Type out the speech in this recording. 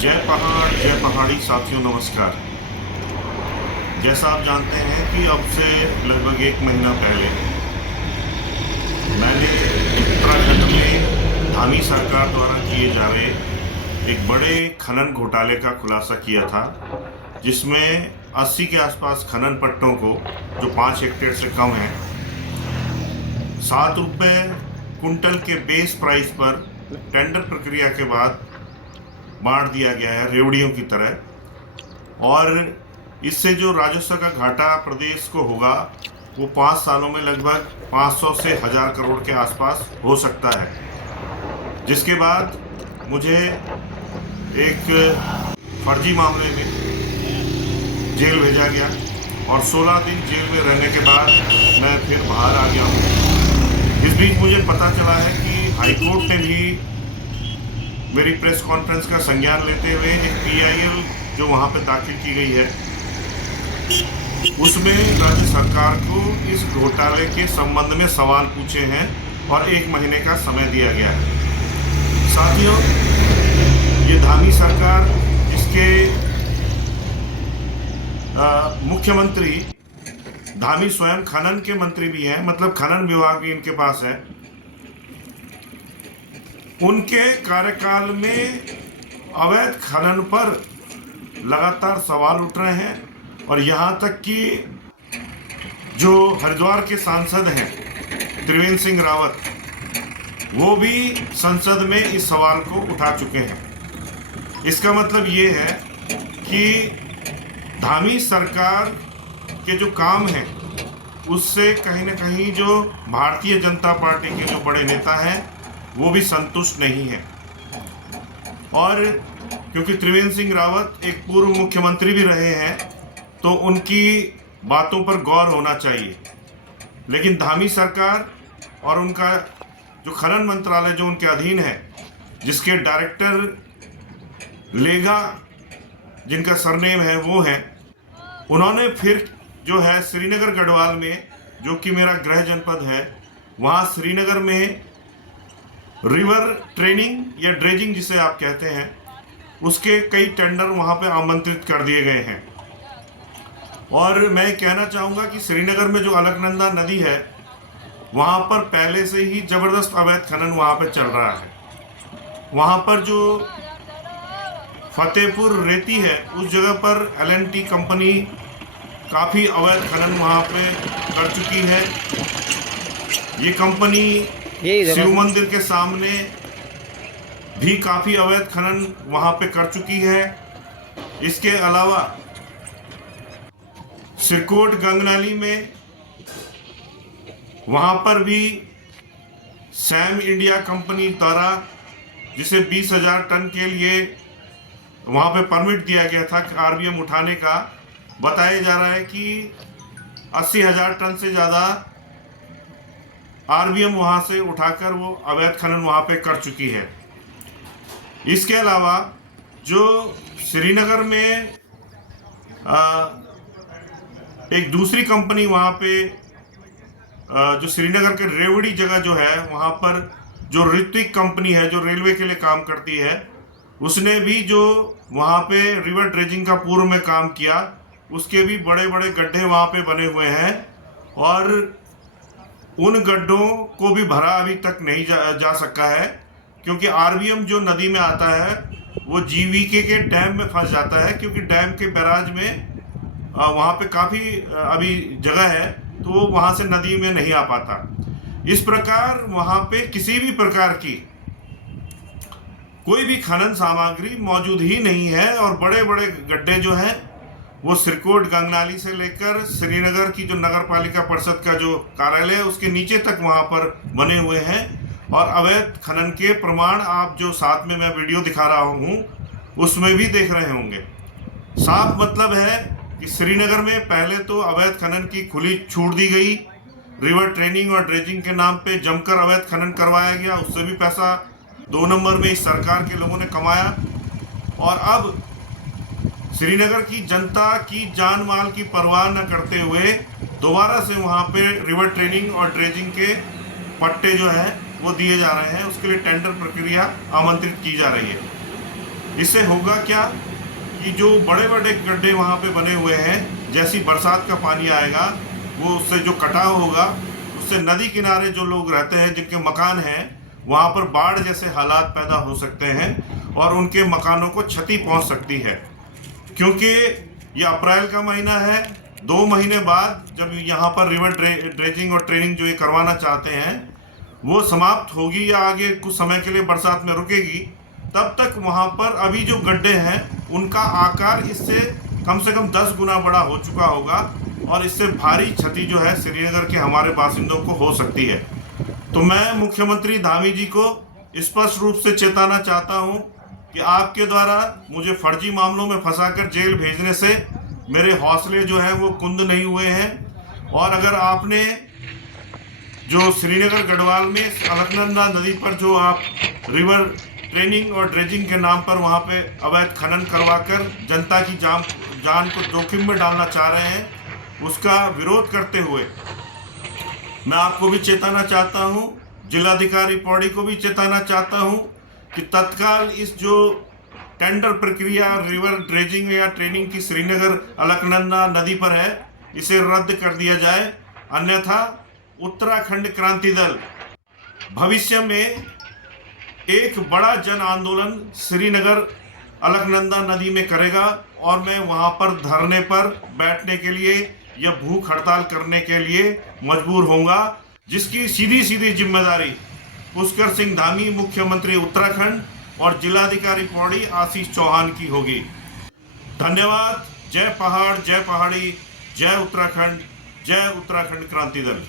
जय पहाड़ जय पहाड़ी साथियों, नमस्कार। जैसा आप जानते हैं कि अब से लगभग 1 महीना पहले मैंने उत्तराखंड में धामी सरकार द्वारा किए जा रहे एक बड़े खनन घोटाले का खुलासा किया था, जिसमें 80 के आसपास खनन पट्टों को, जो 5 हेक्टेयर से कम है, 7 रुपये कुंटल के बेस प्राइस पर टेंडर प्रक्रिया के बाद बांट दिया गया है, रेवड़ियों की तरह। और इससे जो राजस्व का घाटा प्रदेश को होगा वो 5 सालों में लगभग 500 से 1000 करोड़ के आसपास हो सकता है। जिसके बाद मुझे एक फर्जी मामले में जेल भेजा गया और 16 दिन जेल में रहने के बाद मैं फिर बाहर आ गया हूँ। इस बीच मुझे पता चला है कि हाईकोर्ट ने भी मेरी प्रेस कॉन्फ्रेंस का संज्ञान लेते हुए एक PIL जो वहाँ पे दाखिल की गई है, उसमें राज्य सरकार को इस घोटाले के संबंध में सवाल पूछे हैं और 1 महीने का समय दिया गया है। साथियों, ये धामी सरकार, इसके मुख्यमंत्री धामी स्वयं खनन के मंत्री भी हैं, मतलब खनन विभाग भी इनके पास है। उनके कार्यकाल में अवैध खनन पर लगातार सवाल उठ रहे हैं और यहाँ तक कि जो हरिद्वार के सांसद हैं त्रिवेंद्र सिंह रावत, वो भी संसद में इस सवाल को उठा चुके हैं। इसका मतलब ये है कि धामी सरकार के जो काम हैं उससे कहीं ना कहीं जो भारतीय जनता पार्टी के जो बड़े नेता हैं वो भी संतुष्ट नहीं है। और क्योंकि त्रिवेंद्र सिंह रावत एक पूर्व मुख्यमंत्री भी रहे हैं तो उनकी बातों पर गौर होना चाहिए। लेकिन धामी सरकार और उनका जो खनन मंत्रालय जो उनके अधीन है, जिसके डायरेक्टर लेगा, जिनका सरनेम है, वो है, उन्होंने फिर जो है श्रीनगर गढ़वाल में, जो कि मेरा गृह जनपद है, वहाँ श्रीनगर में रिवर ट्रेनिंग या ड्रेजिंग जिसे आप कहते हैं, उसके कई टेंडर वहाँ पे आमंत्रित कर दिए गए हैं। और मैं कहना चाहूँगा कि श्रीनगर में जो अलकनंदा नदी है, वहाँ पर पहले से ही ज़बरदस्त अवैध खनन वहाँ पे चल रहा है। वहाँ पर जो फतेहपुर रेती है, उस जगह पर LNT कंपनी काफ़ी अवैध खनन वहाँ पे कर चुकी है। ये कंपनी शिव मंदिर के सामने भी काफ़ी अवैध खनन वहाँ पे कर चुकी है। इसके अलावा सिरकोट गंगनाली में, वहाँ पर भी सैम इंडिया कंपनी द्वारा, जिसे 20,000 टन के लिए वहाँ पे परमिट दिया गया था RBM उठाने का, बताया जा रहा है कि 80,000 टन से ज़्यादा RBM वहाँ से उठाकर वो अवैध खनन वहाँ पे कर चुकी है। इसके अलावा जो श्रीनगर में एक दूसरी कंपनी वहाँ पे जो श्रीनगर के रेवड़ी जगह जो है, वहाँ पर जो ऋत्विक कंपनी है जो रेलवे के लिए काम करती है, उसने भी जो वहाँ पे रिवर ड्रेजिंग का पूर्व में काम किया, उसके भी बड़े बड़े गड्ढे वहाँ पे बने हुए हैं और उन गड्ढों को भी भरा अभी तक नहीं जा सका है, क्योंकि RBM जो नदी में आता है वो GVK के डैम में फंस जाता है, क्योंकि डैम के बैराज में वहाँ पे काफ़ी अभी जगह है, तो वो वहाँ से नदी में नहीं आ पाता। इस प्रकार वहाँ पे किसी भी प्रकार की कोई भी खनन सामग्री मौजूद ही नहीं है और बड़े बड़े गड्ढे जो हैं वो सिरकोट गंगनाली से लेकर श्रीनगर की जो नगर पालिका परिषद का जो कार्यालय है उसके नीचे तक वहाँ पर बने हुए हैं। और अवैध खनन के प्रमाण आप जो साथ में मैं वीडियो दिखा रहा हूँ उसमें भी देख रहे होंगे। साफ मतलब है कि श्रीनगर में पहले तो अवैध खनन की खुली छूट दी गई, रिवर ट्रेनिंग और ड्रेजिंग के नाम पे जमकर अवैध खनन करवाया गया, उससे भी पैसा 2 नंबर में इस सरकार के लोगों ने कमाया। और अब श्रीनगर की जनता की जान माल की परवाह न करते हुए दोबारा से वहाँ पे रिवर ट्रेनिंग और ड्रेजिंग के पट्टे जो है वो दिए जा रहे हैं, उसके लिए टेंडर प्रक्रिया आमंत्रित की जा रही है। इससे होगा क्या कि जो बड़े बड़े गड्ढे वहाँ पे बने हुए हैं, जैसी बरसात का पानी आएगा वो उससे जो कटाव होगा, उससे नदी किनारे जो लोग रहते हैं, जिनके मकान हैं, वहाँ पर बाढ़ जैसे हालात पैदा हो सकते हैं और उनके मकानों को क्षति पहुँच सकती है। क्योंकि ये अप्रैल का महीना है, 2 महीने बाद जब यहाँ पर रिवर ड्रेजिंग और ट्रेनिंग जो ये करवाना चाहते हैं वो समाप्त होगी या आगे कुछ समय के लिए बरसात में रुकेगी, तब तक वहाँ पर अभी जो गड्ढे हैं उनका आकार इससे कम से कम 10 गुना बड़ा हो चुका होगा और इससे भारी क्षति जो है श्रीनगर के हमारे बासिंदों को हो सकती है। तो मैं मुख्यमंत्री धामी जी को स्पष्ट रूप से चेताना चाहता हूँ कि आपके द्वारा मुझे फर्जी मामलों में फंसाकर जेल भेजने से मेरे हौसले जो हैं वो कुंद नहीं हुए हैं। और अगर आपने जो श्रीनगर गढ़वाल में अलकनंदा नदी पर जो आप रिवर ट्रेनिंग और ड्रेजिंग के नाम पर वहाँ पे अवैध खनन करवाकर जनता की जान को जोखिम में डालना चाह रहे हैं, उसका विरोध करते हुए मैं आपको भी चेताना चाहता हूँ, जिलाधिकारी पौड़ी को भी चेताना चाहता हूँ कि तत्काल इस जो टेंडर प्रक्रिया रिवर ड्रेजिंग या ट्रेनिंग की श्रीनगर अलकनंदा नदी पर है, इसे रद्द कर दिया जाए। अन्यथा उत्तराखंड क्रांति दल भविष्य में एक बड़ा जन आंदोलन श्रीनगर अलकनंदा नदी में करेगा और मैं वहां पर धरने पर बैठने के लिए या भूख हड़ताल करने के लिए मजबूर होऊंगा, जिसकी सीधी सीधी जिम्मेदारी पुष्कर सिंह धामी, मुख्यमंत्री उत्तराखंड, और जिलाधिकारी पौड़ी आशीष चौहान की होगी। धन्यवाद। जय पहाड़, जय पहाड़ी, जय उत्तराखंड, जय उत्तराखंड क्रांति दल।